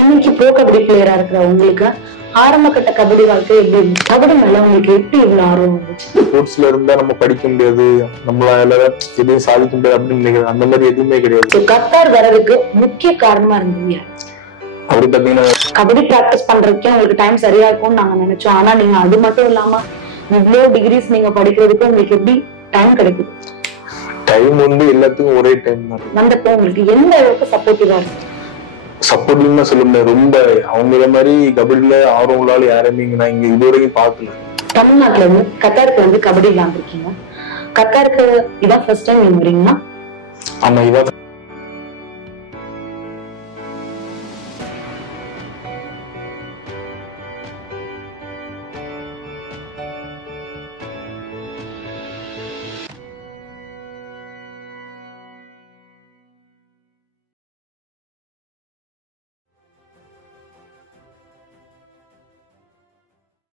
இன்னைக்கு ப்ரோ கபடி பிளேயரா இருக்கிற உங்களுக்கு ஆரம்ப கட்ட கபடி வாழ்க்கை எப்படி இருந்துச்சு? கபடி மேல உங்களுக்கு எப்படி இவ்வளவு ஆர்வம் இருந்துச்சு? ஸ்போர்ட்ஸ்ல இருந்தா நம்ம படிக்க முடியாது, நம்மளால எதையும் சாதிக்க முடியாது அப்படின்னு நினைக்கிறேன். அந்த மாதிரி எதுவுமே கிடையாது. கத்தார் வர்றதுக்கு முக்கிய காரணமா இருந்தது யார்? அப்படி பாத்தீங்கன்னா கபடி பிராக்டிஸ் பண்றதுக்கே உங்களுக்கு டைம் சரியா இருக்கும்னு நாங்க நினைச்சோம். ஆனா நீங்க அது மட்டும் இல்லாம இவ்வளவு டிகிரிஸ் நீங்க படிக்கிறதுக்கு உங்களுக்கு எப்படி டைம் கிடைக்குது? டைம் எல்லாத்துக்கும் ஒரே டைம் தான். வந்தப்போ உங்களுக்கு எந்த அளவுக்கு சப்போர்ட்டிவா இருக்கு? சப்போர்ட்னு சொல்ல முடியாது. ரொம்ப அவங்கள மாதிரி கபடியில ஆர்வங்களால யாருமே நான் இங்க இதுவரைக்கும் பார்க்கல. தமிழ்நாட்டுல இருந்து கத்தாருக்கு வந்து கபடி விளையாண்டுருக்கீங்க. கத்தாருக்கு இதான் ஃபர்ஸ்ட் டைம் நீங்க வரீங்களா? ஆமா, இதான்